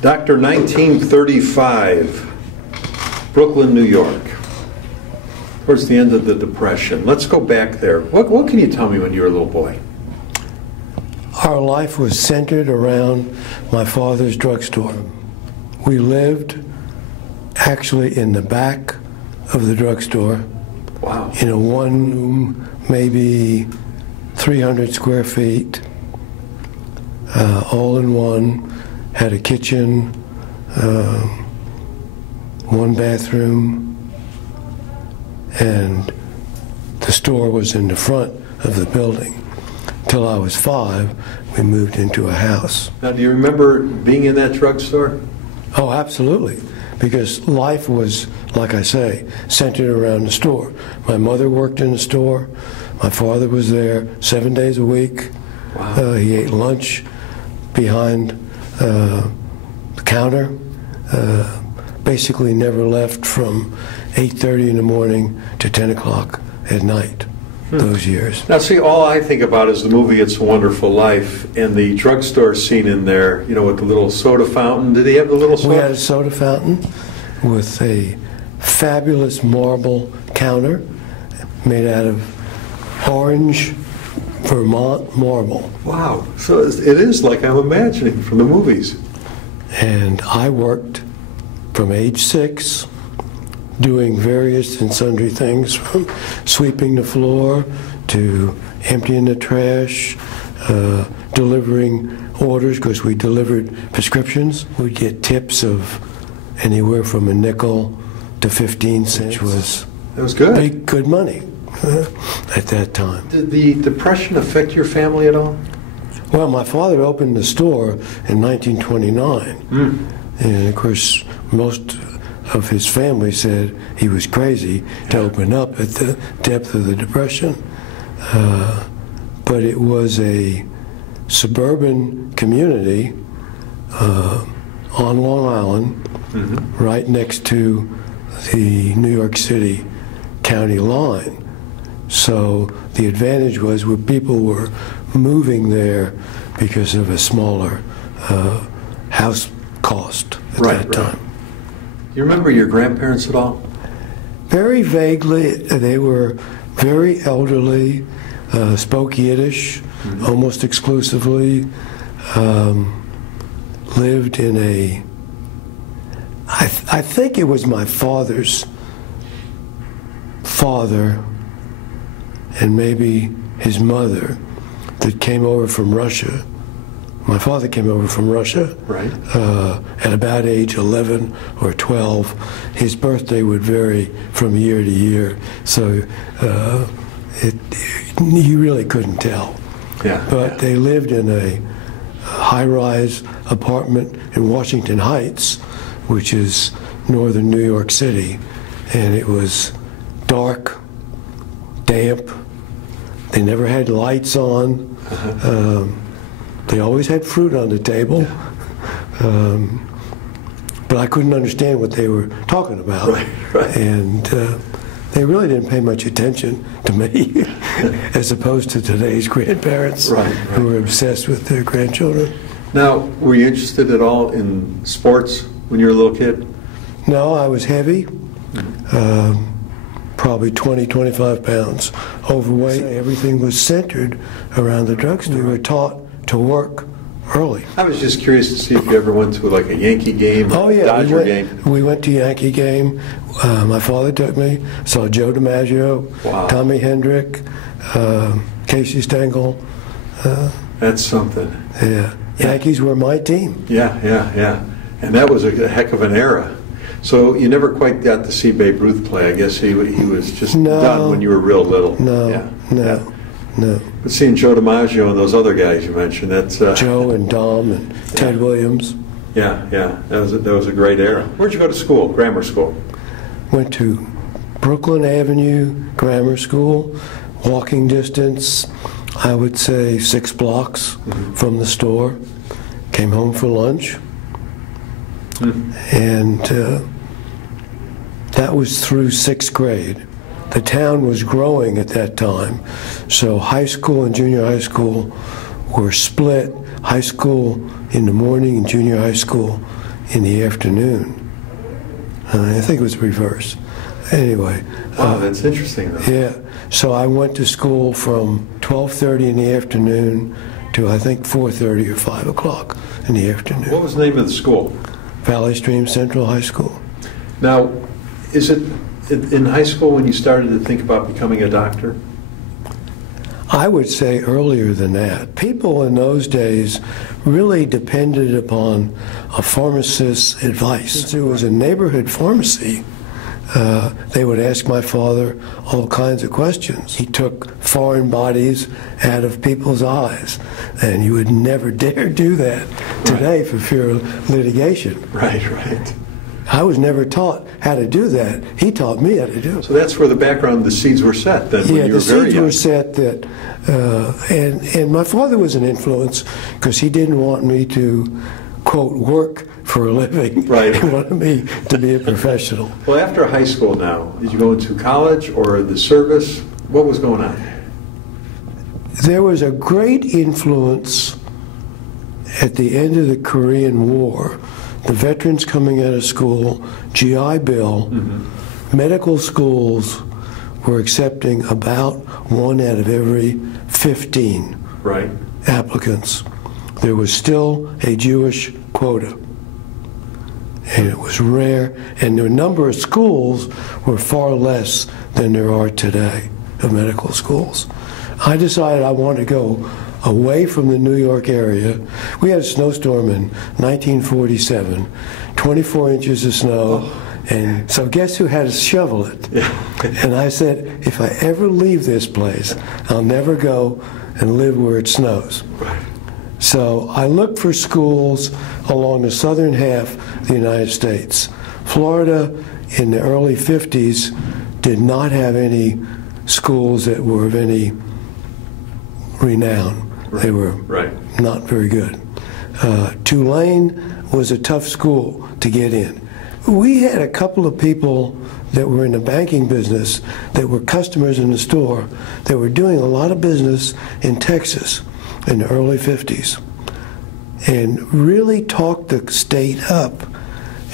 Dr. 1935, Brooklyn, New York. Towards the end of the Depression. Let's go back there. What can you tell me when you were a little boy? Our life was centered around my father's drugstore. We lived actually in the back of the drugstore. Wow. In a one room, maybe 300 square feet, all in one, had a kitchen, one bathroom, and the store was in the front of the building. Till I was 5, we moved into a house. Now, do you remember being in that drugstore? Oh, absolutely. Because life was, like I say, centered around the store. My mother worked in the store. My father was there 7 days a week. Wow. He ate lunch behind the counter. Basically never left from 8:30 in the morning to 10 o'clock at night. Those years. Now, see, all I think about is the movie It's a Wonderful Life and the drugstore scene in there, you know, with the little soda fountain. Did he have the little soda? We had a soda fountain with a fabulous marble counter made out of orange Vermont marble. Wow. So it is like I'm imagining from the movies. And I worked from age 6 doing various and sundry things, from sweeping the floor to emptying the trash, delivering orders, because we delivered prescriptions. We'd get tips of anywhere from a nickel to 15 cents, which was good. Good money at that time. Did the Depression affect your family at all? Well, my father opened the store in 1929, and of course most of his family said he was crazy to open up at the depth of the Depression. But it was a suburban community on Long Island, right next to the New York City county line. So the advantage was where people were moving there because of a smaller house cost at that time. You remember your grandparents at all? Very vaguely. They were very elderly, spoke Yiddish almost exclusively, lived in a, I think it was my father's father and maybe his mother that came over from Russia. My father came over from Russia at about age 11 or 12. His birthday would vary from year to year, so you really couldn't tell. But they lived in a high-rise apartment in Washington Heights, which is northern New York City, and it was dark, damp. They never had lights on. They always had fruit on the table, but I couldn't understand what they were talking about. And they really didn't pay much attention to me, as opposed to today's grandparents who are obsessed with their grandchildren. Now, were you interested at all in sports when you were a little kid? No, I was heavy, probably 20, 25 pounds overweight. Everything was centered around the drugstore. We were taught to work early. I was just curious to see if you ever went to like a Yankee game or a Dodger game. We went to Yankee game. My father took me. Saw Joe DiMaggio, Tommy Hendrick, Casey Stengel. That's something. Yeah. Yankees were my team. Yeah. And that was a heck of an era. So you never quite got to see Babe Ruth play. I guess he was just done when you were real little. No. But seeing Joe DiMaggio and those other guys you mentioned, that's Joe and Dom and Ted Williams. Yeah. That was a great era. Where'd you go to school? Grammar school? Went to Brooklyn Avenue Grammar School, walking distance, I would say 6 blocks from the store. Came home for lunch. And that was through 6th grade. The town was growing at that time, so high school and junior high school were split. High school in the morning and junior high school in the afternoon. I think it was reverse. Anyway. Wow, that's interesting, though. Yeah. So I went to school from 12:30 in the afternoon to, I think, 4:30 or 5 o'clock in the afternoon. What was the name of the school? Valley Stream Central High School. Now, is it in high school when you started to think about becoming a doctor? I would say earlier than that. People in those days really depended upon a pharmacist's advice. Since it was a neighborhood pharmacy, they would ask my father all kinds of questions. He took foreign bodies out of people's eyes, and you would never dare do that today for fear of litigation. Right, right. I was never taught how to do that. He taught me how to do it. So that's where the background, the seeds were set then, when you were very young. Yeah, the seeds were set that, and my father was an influence because he didn't want me to, quote, work for a living. Right. He wanted me to be a professional. Well, after high school now, did you go into college or the service? What was going on? There was a great influence at the end of the Korean War. The veterans coming out of school, GI Bill, medical schools were accepting about 1 out of every 15 Right. applicants. There was still a Jewish quota, and it was rare, and the number of schools were far less than there are today of medical schools. I decided I wanted to go away from the New York area. We had a snowstorm in 1947, 24 inches of snow, and so guess who had to shovel it? Yeah. And I said, if I ever leave this place, I'll never go and live where it snows. Right. So I looked for schools along the southern half of the United States. Florida in the early 50s did not have any schools that were of any renown. Right. They were not very good. Tulane was a tough school to get in. We had a couple of people that were in the banking business that were customers in the store that were doing a lot of business in Texas in the early 50s and really talked the state up.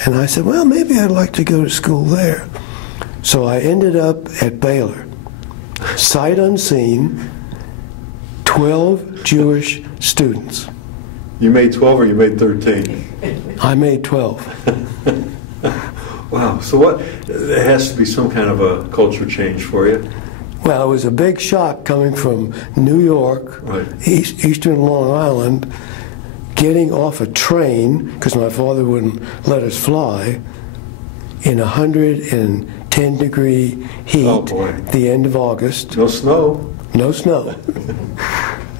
And I said, well, maybe I'd like to go to school there. So I ended up at Baylor. Sight unseen, 12 Jewish students. You made 12 or you made 13? I made 12. Wow. So what? There has to be some kind of a culture change for you. Well, it was a big shock coming from New York, eastern Long Island, getting off a train, because my father wouldn't let us fly, in 110-degree heat, the end of August. No snow. No snow.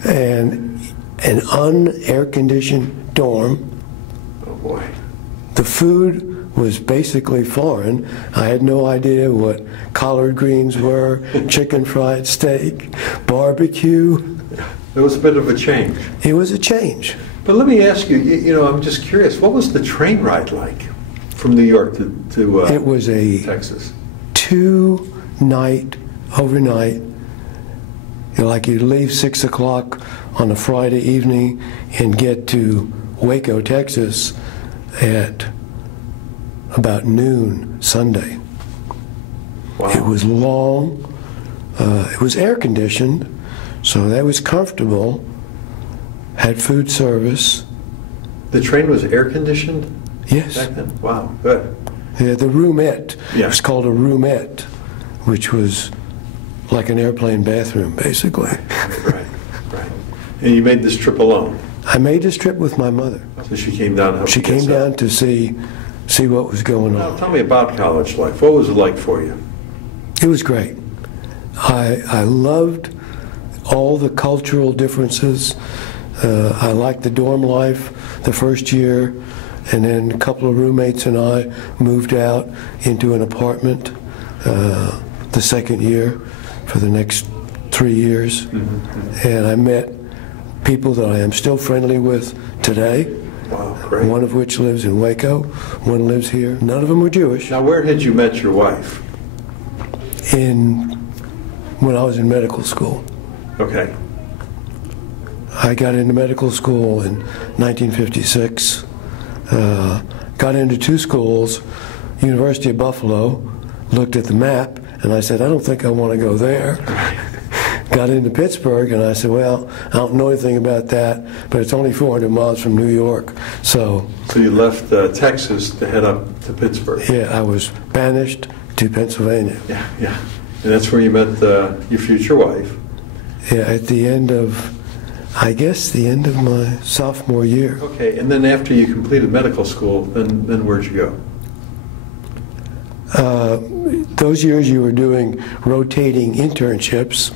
And an un-air-conditioned dorm. Oh, boy. The food was basically foreign. I had no idea what collard greens were, chicken fried steak, barbecue. It was a bit of a change. It was a change. But let me ask you, I'm just curious, what was the train ride like from New York to it was a Texas? 2-night, overnight. Like you'd leave 6 o'clock on a Friday evening and get to Waco, Texas at about noon Sunday. Wow. It was long. It was air conditioned, so that was comfortable. Had food service. The train was air conditioned? Yes. Back then? Wow, good. Yeah, the roomette. Yeah. It was called a roomette, which was like an airplane bathroom, basically. Right. And you made this trip alone? I made this trip with my mother. So she came down to help She you get came down to see what was going Now, on. tell me about college life. What was it like for you? It was great. I loved all the cultural differences. I liked the dorm life the first year, and then a couple of roommates and I moved out into an apartment the second year for the next 3 years. And I met people that I am still friendly with today. Wow, great. One of which lives in Waco, one lives here. None of them were Jewish. Now, where had you met your wife? When I was in medical school. Okay. I got into medical school in 1956. got into two schools, University of Buffalo, looked at the map, and I said, I don't think I want to go there. Got into Pittsburgh, and I said, well, I don't know anything about that, but it's only 400 miles from New York. So you left Texas to head up to Pittsburgh. Yeah, I was banished to Pennsylvania. Yeah, yeah. And that's where you met your future wife. Yeah, at the end of, I guess, the end of my sophomore year. Okay, and then after you completed medical school, then where'd you go? Those years you were doing rotating internships,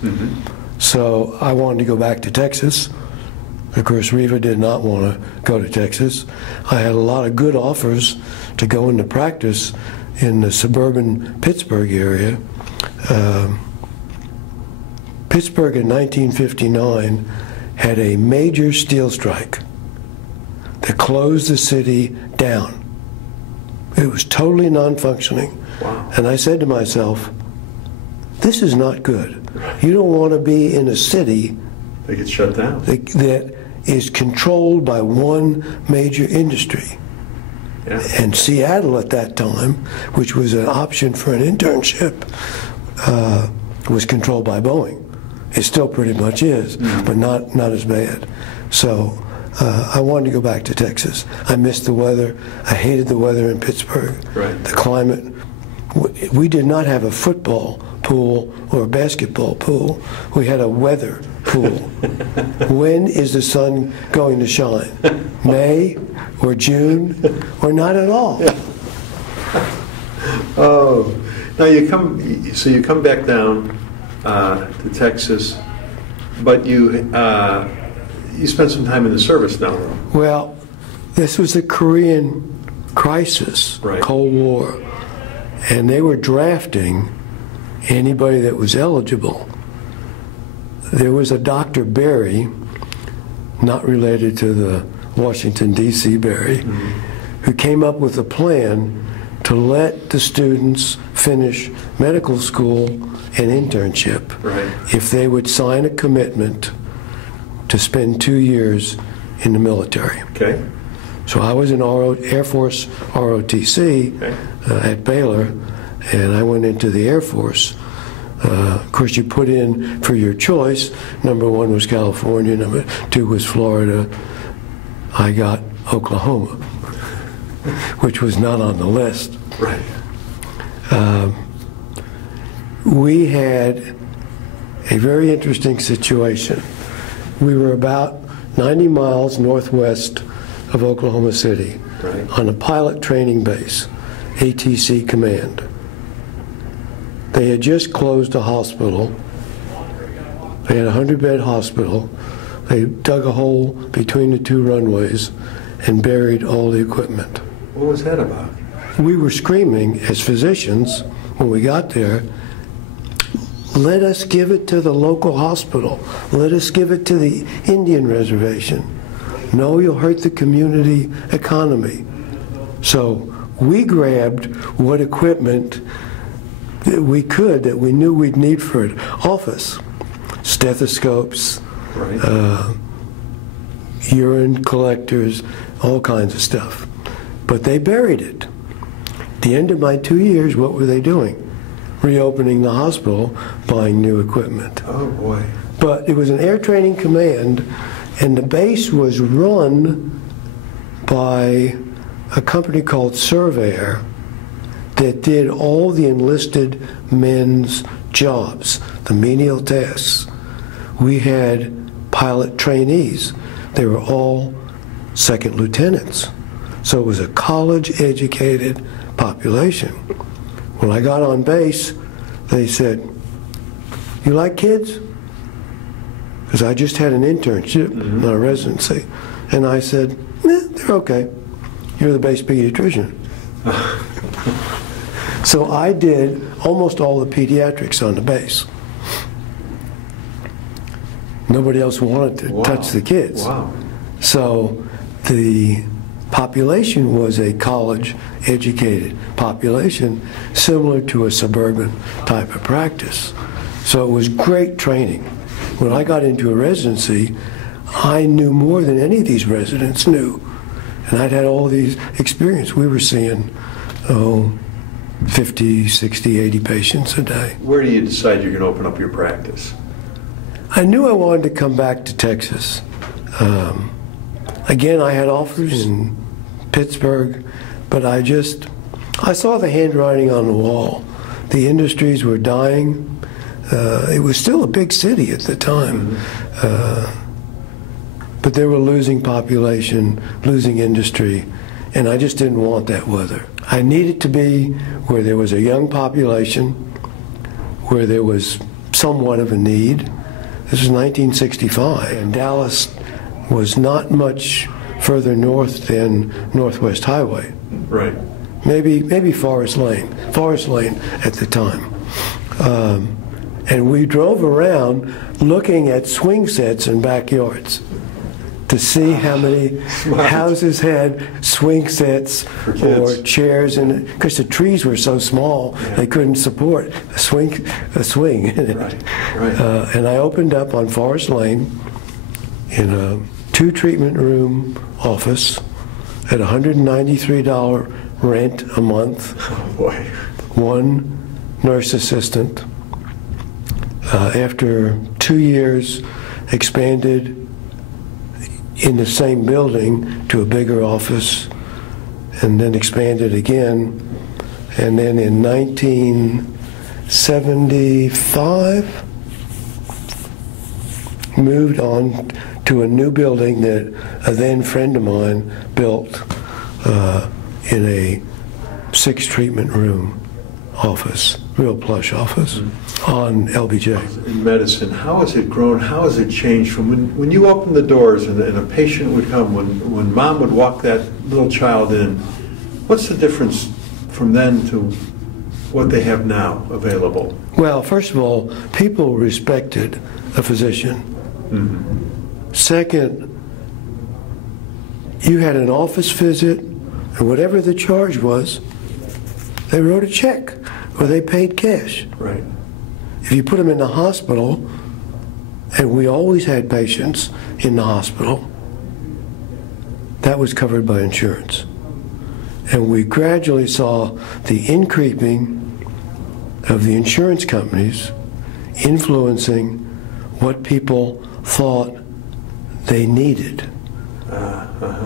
so I wanted to go back to Texas. Of course, Reva did not want to go to Texas. I had a lot of good offers to go into practice in the suburban Pittsburgh area. Pittsburgh in 1959 had a major steel strike that closed the city down. It was totally non-functioning. Wow. And I said to myself, this is not good. You don't want to be in a city They get shut down. that is controlled by one major industry. Yeah. And Seattle at that time, which was an option for an internship, was controlled by Boeing. It still pretty much is, but not as bad. So I wanted to go back to Texas. I missed the weather. I hated the weather in Pittsburgh. Right. The climate. We did not have a football pool or a basketball pool. We had a weather pool. When is the sun going to shine? May or June or not at all? Yeah. Oh, now you come back down to Texas, but you spent some time in the service now, though. Well, this was the Korean crisis, Right. Cold War, and they were drafting anybody that was eligible. There was a Dr. Berry, not related to the Washington, D.C. Berry, who came up with a plan to let the students finish medical school and internship Right. if they would sign a commitment to spend 2 years in the military. Okay. So I was in Air Force ROTC Okay. at Baylor, and I went into the Air Force. Of course, you put in for your choice. Number 1 was California. Number 2 was Florida. I got Oklahoma, which was not on the list. Right. We had a very interesting situation. We were about 90 miles northwest of Oklahoma City, Right. on a pilot training base, ATC Command. They had just closed a hospital. They had a 100-bed hospital. They dug a hole between the 2 runways and buried all the equipment. What was that about? We were screaming as physicians when we got there, let us give it to the local hospital. Let us give it to the Indian reservation. No, you'll hurt the community economy. So we grabbed what equipment that we could, that we knew we'd need for an office. Stethoscopes, Right. urine collectors, all kinds of stuff. But they buried it. At the end of my 2 years, what were they doing? Reopening the hospital, buying new equipment. Oh, boy. But it was an air training command, and the base was run by a company called Surveyor that did all the enlisted men's jobs, the menial tasks. We had pilot trainees. They were all second lieutenants. So it was a college-educated population. When I got on base, they said, you like kids? Because I just had an internship, not a residency. And I said, they're okay. You're the base pediatrician. So I did almost all the pediatrics on the base. Nobody else wanted to touch the kids. Wow. So the population was a college-educated population, similar to a suburban type of practice. So it was great training. When I got into a residency, I knew more than any of these residents knew, And I'd had all these experience. We were seeing, 50, 60, 80 patients a day. Where do you decide you're going to open up your practice? I knew I wanted to come back to Texas. Again, I had offers in Pittsburgh, but I saw the handwriting on the wall. The industries were dying. It was still a big city at the time. But they were losing population, losing industry, and I just didn't want that weather. I needed to be where there was a young population, where there was somewhat of a need. This was 1965, and Dallas was not much further north than Northwest Highway. Right. Maybe Forest Lane at the time. And we drove around looking at swing sets in backyards to see how many houses had swing sets or chairs, and because the trees were so small, they couldn't support a swing in it. Right. And I opened up on Forest Lane in a 2-treatment room office at $193 rent a month. Oh boy. 1 nurse assistant. After 2 years, expanded in the same building to a bigger office, and then expanded again. And then in 1975, moved on to a new building that a then friend of mine built in a 6-treatment room office, real plush office, on LBJ. In medicine, how has it grown? How has it changed from when you opened the doors and a patient would come, when mom would walk that little child in? What's the difference from then to what they have now available? Well, first of all, people respected a physician. Second, you had an office visit, and whatever the charge was, they wrote a check or they paid cash. Right. If you put them in the hospital, and we always had patients in the hospital, that was covered by insurance. And we gradually saw the increasing of the insurance companies influencing what people thought they needed,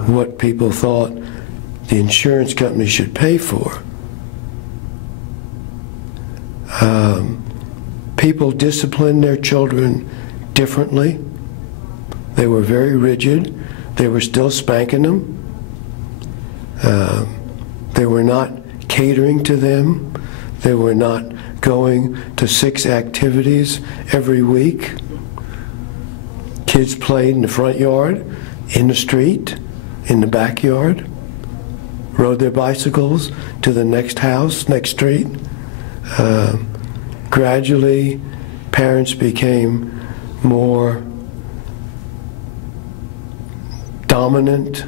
what people thought the insurance company should pay for. People disciplined their children differently. They were very rigid. They were still spanking them. They were not catering to them. They were not going to 6 activities every week. Kids played in the front yard, in the street, in the backyard, rode their bicycles to the next house, next street. Gradually, parents became more dominant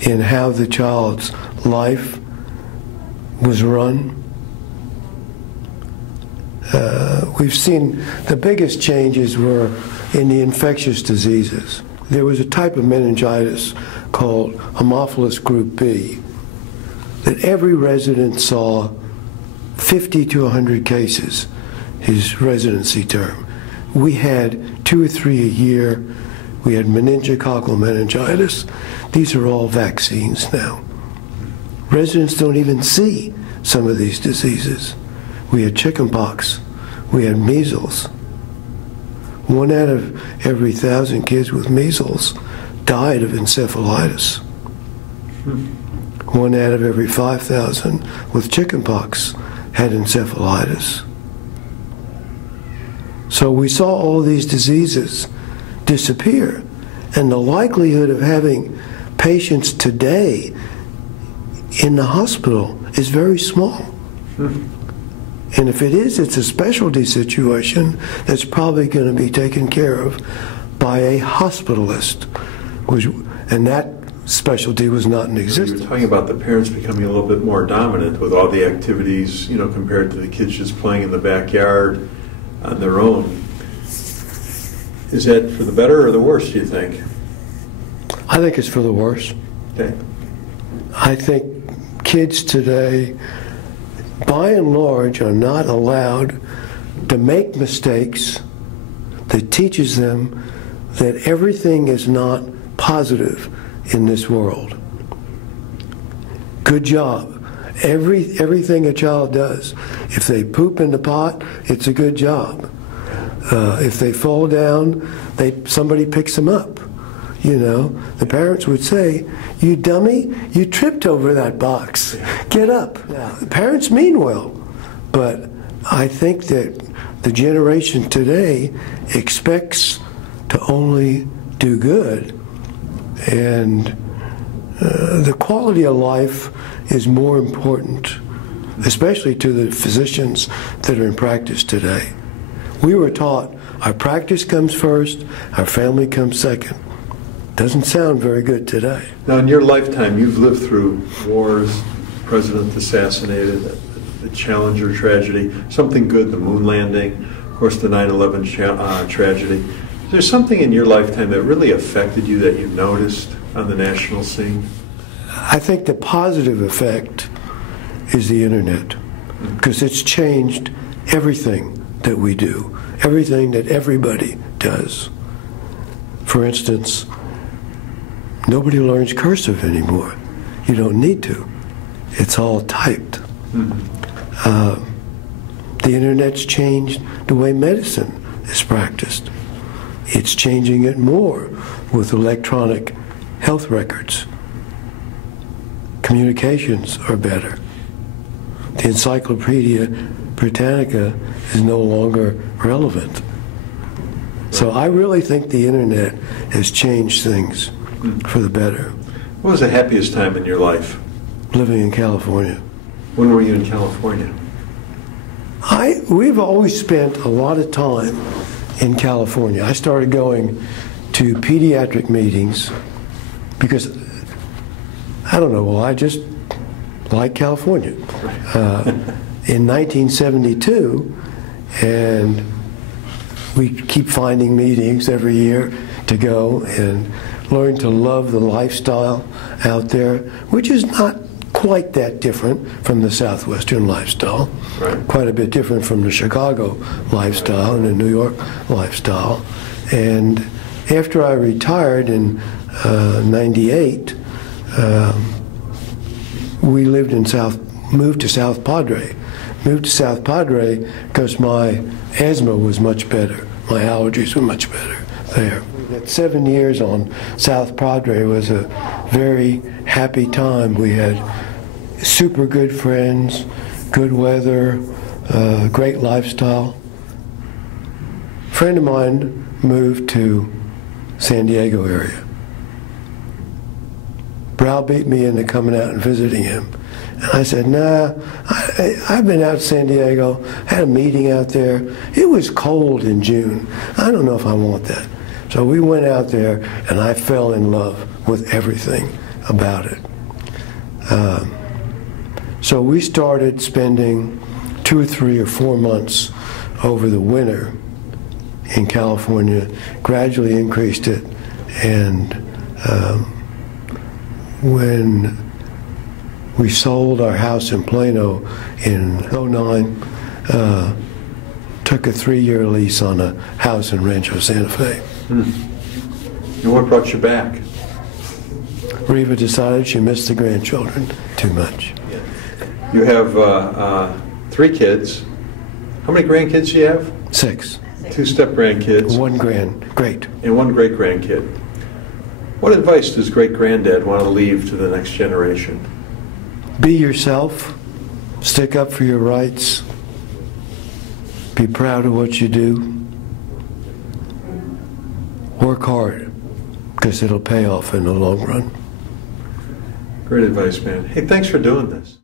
in how the child's life was run. We've seen the biggest changes were in the infectious diseases. There was a type of meningitis called Haemophilus group B that every resident saw 50 to 100 cases his residency term. We had 2 or 3 a year. We had meningococcal meningitis. These are all vaccines now. Residents don't even see some of these diseases. We had chickenpox. We had measles. 1 out of every 1,000 kids with measles died of encephalitis. 1 out of every 5,000 with chickenpox had encephalitis. So we saw all these diseases disappear, and the likelihood of having patients today in the hospital is very small. And if it is, it's a specialty situation that's probably going to be taken care of by a hospitalist, and that specialty was not in existence. You were talking about the parents becoming a little bit more dominant with all the activities, compared to the kids just playing in the backyard on their own. Is that for the better or the worse, do you think? I think it's for the worse. Okay. I think kids today, by and large, are not allowed to make mistakes that teaches them that everything is not positive in this world. Good job. Everything a child does, if they poop in the pot, it's a good job. If they fall down, somebody picks them up. You know, the parents would say, "You dummy, you tripped over that box. Get up." Now, the parents mean well, but I think that the generation today expects to only do good, and the quality of life is more important, especially to the physicians that are in practice today. We were taught our practice comes first, our family comes second. Doesn't sound very good today. Now, in your lifetime, you've lived through wars, president assassinated, the Challenger tragedy, something good, the moon landing, of course, the 9/11 tragedy. Is there something in your lifetime that really affected you that you noticed on the national scene? I think the positive effect is the internet, because it's changed everything that we do, everything that everybody does. For instance, nobody learns cursive anymore. You don't need to. It's all typed. The internet's changed the way medicine is practiced. It's changing it more with electronic health records. Communications are better. The Encyclopedia Britannica is no longer relevant. So I really think the internet has changed things for the better. What was the happiest time in your life? Living in California. When were you in California? We've always spent a lot of time in California. I started going to pediatric meetings because, I don't know, well, I just like California. In 1972, and we keep finding meetings every year to go and learn to love the lifestyle out there, which is not quite that different from the Southwestern lifestyle. Right. Quite a bit different from the Chicago lifestyle and the New York lifestyle. And after I retired in '98, we moved to South Padre. Moved to South Padre because my asthma was much better. My allergies were much better there. That 7 years on South Padre was a very happy time. We had super good friends, good weather, great lifestyle. A friend of mine moved to San Diego area. Browbeat me into coming out and visiting him. And I said, nah, I've been out to San Diego, had a meeting out there. It was cold in June. I don't know if I want that. So we went out there, and I fell in love with everything about it. So we started spending 2 or 3 or 4 months over the winter in California, gradually increased it, and when we sold our house in Plano in '09, took a 3-year lease on a house in Rancho Santa Fe. And what brought you back? Reva decided she missed the grandchildren too much. You have 3 kids. How many grandkids do you have? 6. 2 step-grandkids. 1 great. And 1 great-grandkid. What advice does great-granddad want to leave to the next generation? Be yourself. Stick up for your rights. Be proud of what you do. Work hard, because it'll pay off in the long run. Great advice, man. Hey, thanks for doing this.